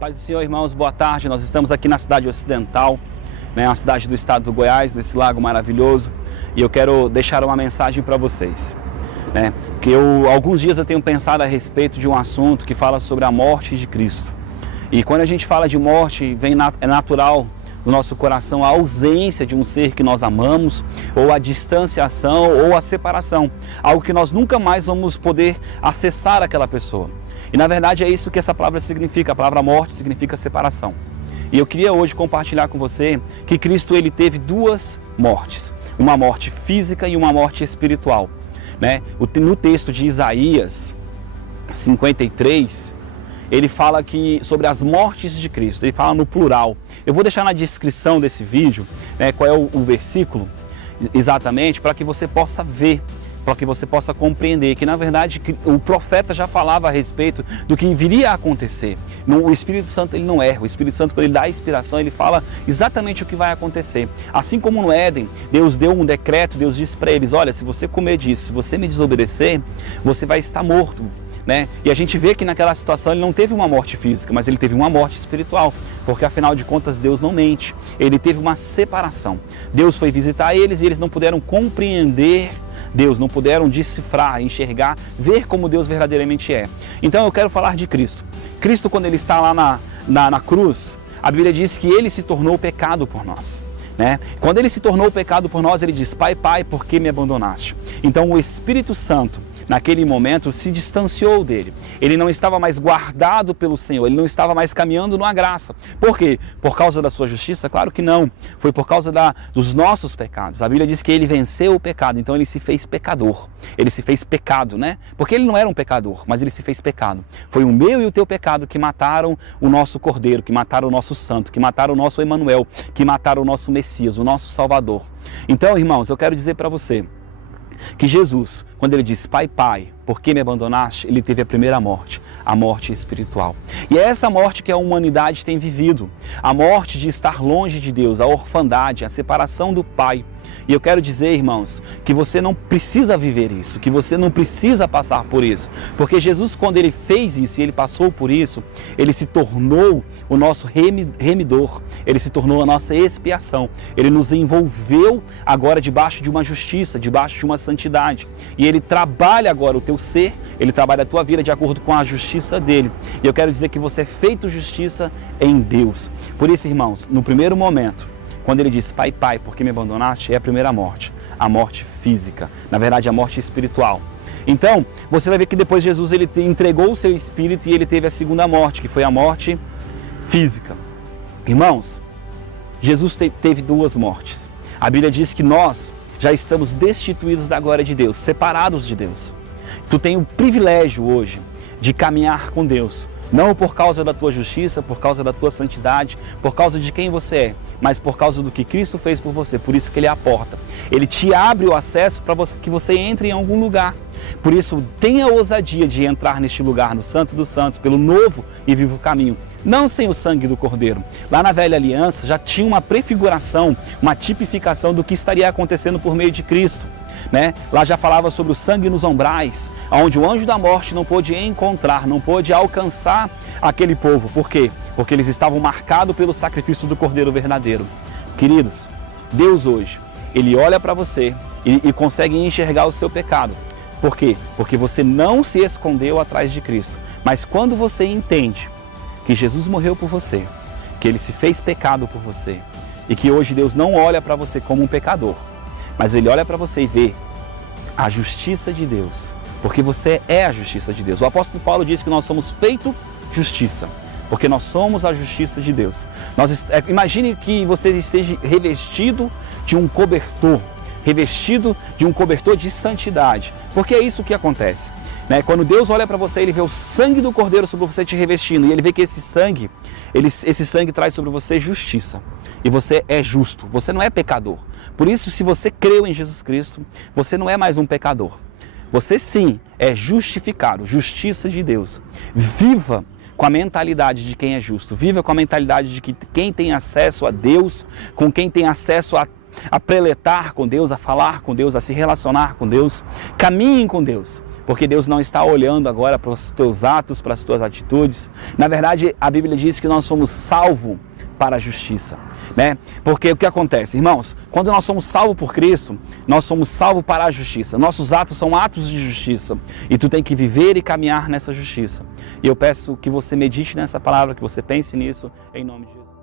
Paz do Senhor, irmãos, boa tarde. Nós estamos aqui na cidade ocidental, uma cidade do estado do Goiás, desse lago maravilhoso, e eu quero deixar uma mensagem para vocês. Que alguns dias eu tenho pensado a respeito de um assunto que fala sobre a morte de Cristo. E quando a gente fala de morte, é natural no nosso coração a ausência de um ser que nós amamos, ou a distanciação, ou a separação, algo que nós nunca mais vamos poder acessar aquela pessoa. E na verdade é isso que essa palavra significa. A palavra morte significa separação. E eu queria hoje compartilhar com você que Cristo ele teve duas mortes, uma morte física e uma morte espiritual. No texto de Isaías 53, ele fala sobre as mortes de Cristo, ele fala no plural. Eu vou deixar na descrição desse vídeo qual é o versículo exatamente, para que você possa ver, para que você possa compreender que na verdade o profeta já falava a respeito do que viria a acontecer. O Espírito Santo ele não erra. O Espírito Santo, quando ele dá a inspiração, ele fala exatamente o que vai acontecer. Assim como no Éden, Deus deu um decreto, Deus disse para eles: olha, se você comer disso, se você me desobedecer, você vai estar morto. E a gente vê que naquela situação ele não teve uma morte física, mas ele teve uma morte espiritual, porque afinal de contas Deus não mente. Ele teve uma separação. Deus foi visitar eles e eles não puderam compreender Deus, não puderam decifrar, enxergar, ver como Deus verdadeiramente é. Então eu quero falar de Cristo. Cristo, quando ele está lá na cruz, a Bíblia diz que ele se tornou pecado por nós. Quando ele se tornou pecado por nós, ele diz: Pai, Pai, por que me abandonaste? Então o Espírito Santo, naquele momento, se distanciou dele. Ele não estava mais guardado pelo Senhor, ele não estava mais caminhando numa graça. Por quê? Por causa da sua justiça? Claro que não. Foi por causa dos nossos pecados. A Bíblia diz que ele venceu o pecado, então ele se fez pecador. Ele se fez pecado, Porque ele não era um pecador, mas ele se fez pecado. Foi o meu e o teu pecado que mataram o nosso Cordeiro, que mataram o nosso Santo, que mataram o nosso Emanuel, que mataram o nosso Messias, o nosso Salvador. Então, irmãos, eu quero dizer para você que Jesus, quando ele diz: Pai, Pai, por que me abandonaste? Ele teve a primeira morte, a morte espiritual. E é essa morte que a humanidade tem vivido, a morte de estar longe de Deus, a orfandade, a separação do Pai. E eu quero dizer, irmãos, que você não precisa viver isso, que você não precisa passar por isso. Porque Jesus, quando ele fez isso e ele passou por isso, ele se tornou o nosso remidor, ele se tornou a nossa expiação. Ele nos envolveu agora debaixo de uma justiça, debaixo de uma santidade. E ele trabalha agora o teu ser, ele trabalha a tua vida de acordo com a justiça dele. E eu quero dizer que você é feito justiça em Deus. Por isso, irmãos, no primeiro momento, quando ele diz: Pai, Pai, por que me abandonaste? É a primeira morte, a morte física, na verdade a morte espiritual. Então, você vai ver que depois Jesus ele entregou o seu espírito e ele teve a segunda morte, que foi a morte física. Irmãos, Jesus teve duas mortes. A Bíblia diz que nós já estamos destituídos da glória de Deus, separados de Deus. Tu tem o privilégio hoje de caminhar com Deus, não por causa da tua justiça, por causa da tua santidade, por causa de quem você é, mas por causa do que Cristo fez por você. Por isso que ele é a porta. Ele te abre o acesso para que você entre em algum lugar. Por isso, tenha a ousadia de entrar neste lugar, no Santo dos Santos, pelo novo e vivo caminho. Não sem o sangue do Cordeiro. Lá na velha aliança já tinha uma prefiguração, uma tipificação do que estaria acontecendo por meio de Cristo. Lá já falava sobre o sangue nos umbrais, onde o anjo da morte não pôde encontrar, não pôde alcançar aquele povo. Por quê? Porque eles estavam marcados pelo sacrifício do Cordeiro verdadeiro. Queridos, Deus hoje, ele olha para você e consegue enxergar o seu pecado. Por quê? Porque você não se escondeu atrás de Cristo. Mas quando você entende que Jesus morreu por você, que ele se fez pecado por você, e que hoje Deus não olha para você como um pecador, mas ele olha para você e vê a justiça de Deus, porque você é a justiça de Deus. O apóstolo Paulo diz que nós somos feito justiça, porque nós somos a justiça de Deus. Imagine que você esteja revestido de um cobertor, revestido de um cobertor de santidade, porque é isso que acontece. Quando Deus olha para você, ele vê o sangue do Cordeiro sobre você te revestindo, e ele vê que esse sangue traz sobre você justiça, e você é justo, você não é pecador. Por isso, se você creu em Jesus Cristo, você não é mais um pecador. Você sim é justificado, justiça de Deus. Viva com a mentalidade de quem é justo, viva com a mentalidade de que quem tem acesso a Deus, com quem tem acesso a preletar com Deus, a falar com Deus, a se relacionar com Deus, caminhem com Deus. porque Deus não está olhando agora para os teus atos, para as tuas atitudes. Na verdade, a Bíblia diz que nós somos salvos para a justiça, né? Porque o que acontece, irmãos, quando nós somos salvos por Cristo, nós somos salvos para a justiça. Nossos atos são atos de justiça e tu tem que viver e caminhar nessa justiça. E eu peço que você medite nessa palavra, que você pense nisso, em nome de Jesus.